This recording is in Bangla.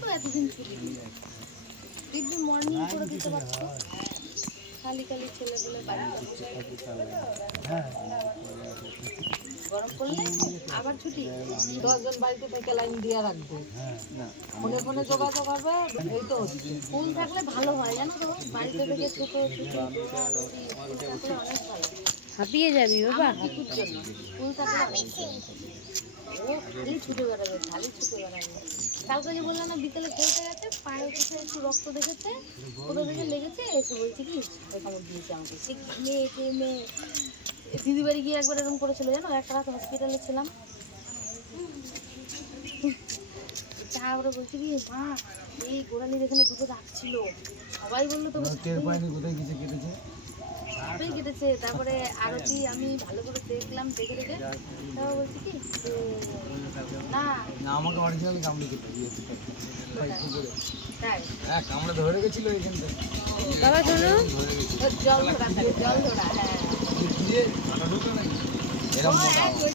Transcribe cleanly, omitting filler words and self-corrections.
তো এতদিন ছুটি দিব্যি মর্নিং করে দিতে পারতো। খালি খালি ছেলে পেলে বাড়িতে বসে গরম পড়লে আবার ছুটি। 10 জন বাড়িতে থেকে লাইন দিয়ে রাখবে, ফোনে ফোনে যোগাযোগ হবে। এই তো হচ্ছে স্কুল থাকলে ভালো হয় জানো তো, বাড়িতে থেকে ছোট ছুটি দৌড়াদৌড়ি, স্কুল থাকলে অনেক ভালো। হাঁপিয়ে যাবি বাবা। আমার টিকুর জন্য স্কুল থাকলে অনেক ভালো। ও খালি ছুটে বেড়াবে, খালি ছুটে বেড়াবে। কালকে যে বললাম না বিকেলে খেলতে গেছে, পায়ে পিছনে একটু রক্ত দেখেছে, কোথাও দেখে লেগেছে, এসে বলছে কি সাপে কামড় দিয়েছে আমাকে। সে ঘেমে দিদি বাড়ি গিয়ে একবার এরকম করেছিল জানো, একটা রাত হসপিটালে ছিলাম। তারপরে বলছি কি মা এই গোড়ালির এখানে দুটো দাগ ছিল, সবাই বললো তোকে সাপেই কেটেছে। তারপরে আরতি আমি ভালো করে দেখলাম, দেখে দেখে তারপর বলছি কি যে না আমাকে অরিজিনাল কামড়ে কেটে দিয়েছে। তাই কামড়ে ধরে গেছিল এইখানটা। বাবা শোনো, জল ধরা থাকে, জল ধরা, হ্যাঁ দিয়ে ঢুকে নাকি এরকম মোটা